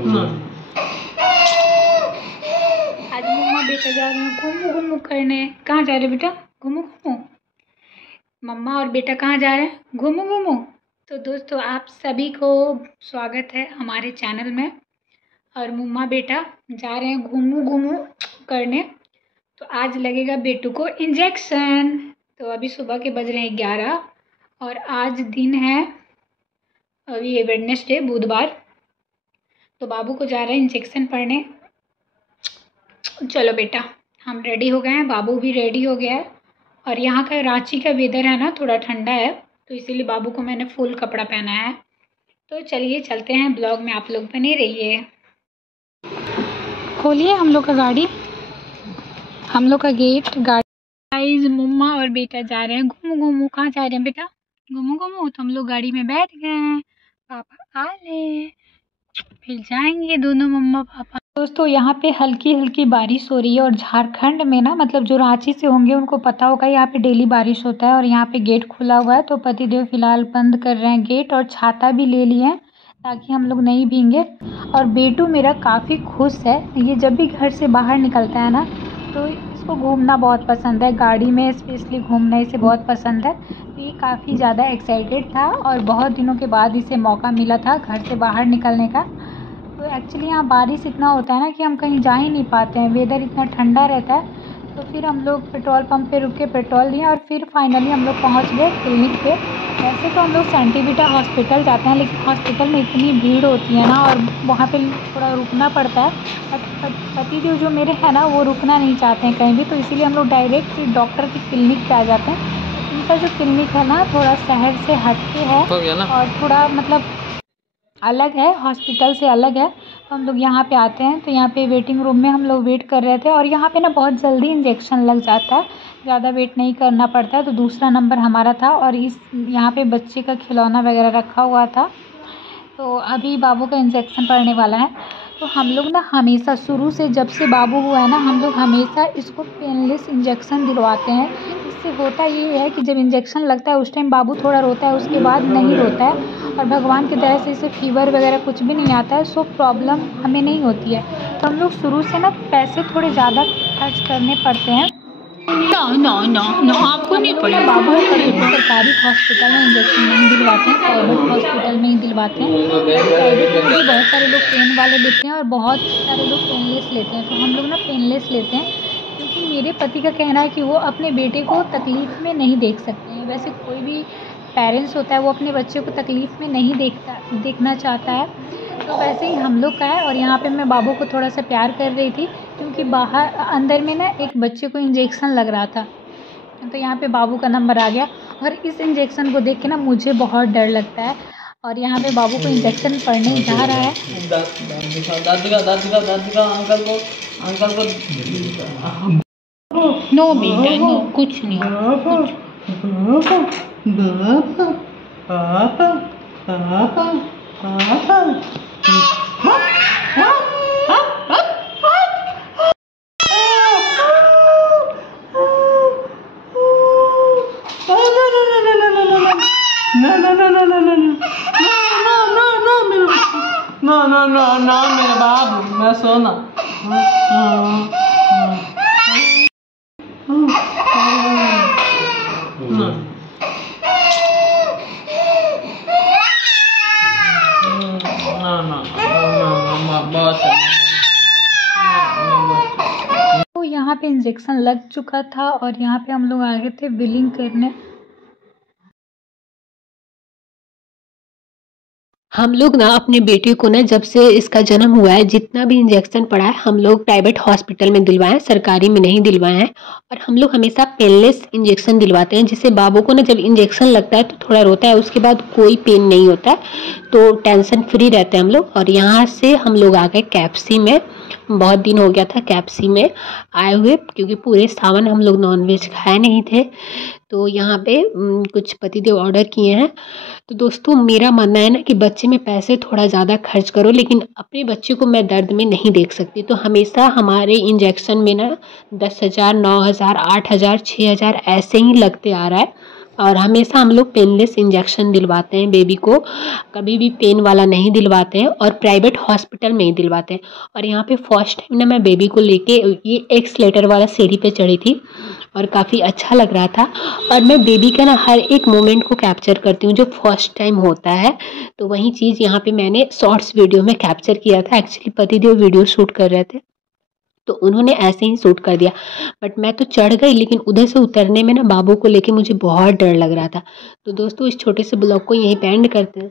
आज मम्मा बेटा जा रहे हैं घूमू घूमू करने। कहाँ जा रहे हैं बेटा? घूमू घूमू। मम्मा और बेटा कहाँ जा रहे हैं? घूमू घूमू। तो दोस्तों आप सभी को स्वागत है हमारे चैनल में। और मम्मा बेटा जा रहे हैं घूमू घूमू करने। तो आज लगेगा बेटू को इंजेक्शन। तो अभी सुबह के बज रहे हैं 11 और आज दिन है अभी ये वेडनेसडे बुधवार। तो बाबू को जा रहे हैं इंजेक्शन पड़ने। चलो बेटा हम रेडी हो गए हैं, बाबू भी रेडी हो गया है। और यहाँ का रांची का वेदर है ना थोड़ा ठंडा है, तो इसीलिए बाबू को मैंने फुल कपड़ा पहनाया है। तो चलिए चलते हैं, ब्लॉग में आप लोग बने रहिए। खोलिए हम लोग का गाड़ी, हम लोग का गेट। गाड़ी गाइस मम्मा और बेटा जा रहे हैं घूमू घूमू। कहाँ जा रहे हैं बेटा? घूमू घूमू। तो हम लोग गाड़ी में बैठ गए हैं, पापा आ ले, फिर जाएंगे दोनों मम्मा पापा। दोस्तों यहाँ पे हल्की हल्की बारिश हो रही है और झारखंड में ना मतलब जो रांची से होंगे उनको पता होगा यहाँ पे डेली बारिश होता है। और यहाँ पे गेट खुला हुआ है तो पतिदेव फिलहाल बंद कर रहे हैं गेट और छाता भी ले लिए हैं ताकि हम लोग नहीं भीगे। और बेटू मेरा काफ़ी खुश है, ये जब भी घर से बाहर निकलता है ना तो इसको घूमना बहुत पसंद है, गाड़ी में स्पेशली घूमना इसे बहुत पसंद है। तो ये काफ़ी ज़्यादा एक्साइटेड था और बहुत दिनों के बाद इसे मौका मिला था घर से बाहर निकलने का। तो एक्चुअली यहाँ बारिश इतना होता है ना कि हम कहीं जा ही नहीं पाते हैं, वेदर इतना ठंडा रहता है। तो फिर हम लोग पेट्रोल पंप पे रुक के पेट्रोल दिए और फिर फाइनली हम लोग पहुँच गए क्लिनिक पे। वैसे तो हम लोग सेंटीबीटा हॉस्पिटल जाते हैं लेकिन हॉस्पिटल में इतनी भीड़ होती है ना और वहाँ पे थोड़ा रुकना पड़ता है। पतिदेव जो मेरे हैं ना वो रुकना नहीं चाहते हैं कहीं भी, तो इसीलिए हम लोग डायरेक्ट डॉक्टर की क्लिनिक पे आ जाते हैं। इनका जो क्लिनिक है ना थोड़ा शहर से हट के है और थोड़ा मतलब अलग है, हॉस्पिटल से अलग है। तो हम लोग यहाँ पे आते हैं। तो यहाँ पे वेटिंग रूम में हम लोग वेट कर रहे थे और यहाँ पे ना बहुत जल्दी इंजेक्शन लग जाता है, ज़्यादा वेट नहीं करना पड़ता है। तो दूसरा नंबर हमारा था और इस यहाँ पे बच्चे का खिलौना वगैरह रखा हुआ था। तो अभी बाबू का इंजेक्शन पड़ने वाला है। तो हम लोग ना हमेशा शुरू से जब से बाबू हुआ है ना हम लोग हमेशा इसको पेनलेस इंजेक्शन दिलवाते हैं। इससे होता ये है कि जब इंजेक्शन लगता है उस टाइम बाबू थोड़ा रोता है, उसके बाद नहीं रोता है। और भगवान की दया से इसे फीवर वगैरह कुछ भी नहीं आता है, सो प्रॉब्लम हमें नहीं होती है। तो हम लोग शुरू से ना पैसे थोड़े ज़्यादा खर्च करने पड़ते हैं। ना आपको नहीं पड़ेगा। बाबू सरकारी हॉस्पिटल में इंजेक्शन नहीं दिलवाते हैं, प्राइवेट हॉस्पिटल में ही दिलवाते हैं। प्राइवेट में भी बहुत सारे लोग पेन वाले लेते हैं और बहुत सारे लोग पेनलेस लेते हैं। तो हम लोग ना पेनलेस लेते हैं क्योंकि मेरे पति का कहना है कि वो अपने बेटे को तकलीफ़ में नहीं देख सकते हैं। वैसे कोई भी पेरेंट्स होता है वो अपने बच्चे को तकलीफ़ में नहीं देखना चाहता है, तो वैसे ही हम लोग का है। और यहाँ पे मैं बाबू को थोड़ा सा प्यार कर रही थी क्योंकि बाहर अंदर में ना एक बच्चे को इंजेक्शन लग रहा था। तो यहाँ पे बाबू का नंबर आ गया और इस इंजेक्शन को देख के ना मुझे बहुत डर लगता है। और यहाँ पे बाबू को इंजेक्शन पड़ने जा रहा है। नो बेटा नो, कुछ नहीं कुछ। No, मेरे बाबू मैं सोना। तो यहाँ पे इंजेक्शन लग चुका था और यहाँ पे हम लोग आ गए थे बिलिंग करने। हम लोग ना अपने बेटे को ना जब से इसका जन्म हुआ है जितना भी इंजेक्शन पड़ा है हम लोग प्राइवेट हॉस्पिटल में दिलवाए हैं, सरकारी में नहीं दिलवाए हैं। और हम लोग हमेशा पेनलेस इंजेक्शन दिलवाते हैं, जिससे बाबू को ना जब इंजेक्शन लगता है तो थोड़ा रोता है, उसके बाद कोई पेन नहीं होता है, तो टेंशन फ्री रहते हैं हम लोग। और यहाँ से हम लोग आ गए कैप्सी में, बहुत दिन हो गया था कैप्सी में आए हुए क्योंकि पूरे सावन हम लोग नॉनवेज खाए नहीं थे। तो यहाँ पे कुछ पतिदेव ऑर्डर किए हैं। तो दोस्तों मेरा मानना है ना कि बच्चे में पैसे थोड़ा ज़्यादा खर्च करो, लेकिन अपने बच्चे को मैं दर्द में नहीं देख सकती। तो हमेशा हमारे इंजेक्शन में ना 10,000, 9,000, 8,000, 6,000 ऐसे ही लगते आ रहा है। और हमेशा हम लोग पेनलेस इंजेक्शन दिलवाते हैं बेबी को, कभी भी पेन वाला नहीं दिलवाते हैं और प्राइवेट हॉस्पिटल में ही दिलवाते हैं। और यहाँ पे फर्स्ट टाइम ना मैं बेबी को लेके ये एक्सलेटर वाला सीढ़ी पे चढ़ी थी और काफ़ी अच्छा लग रहा था। और मैं बेबी का ना हर एक मोमेंट को कैप्चर करती हूँ जो फर्स्ट टाइम होता है, तो वही चीज़ यहाँ पे मैंने शॉर्ट्स वीडियो में कैप्चर किया था। एक्चुअली पतिदेव वीडियो शूट कर रहे थे तो उन्होंने ऐसे ही शूट कर दिया, बट मैं तो चढ़ गई, लेकिन उधर से उतरने में ना बाबू को लेके मुझे बहुत डर लग रहा था। तो दोस्तों इस छोटे से ब्लॉग को यहीं पे एंड करते हैं।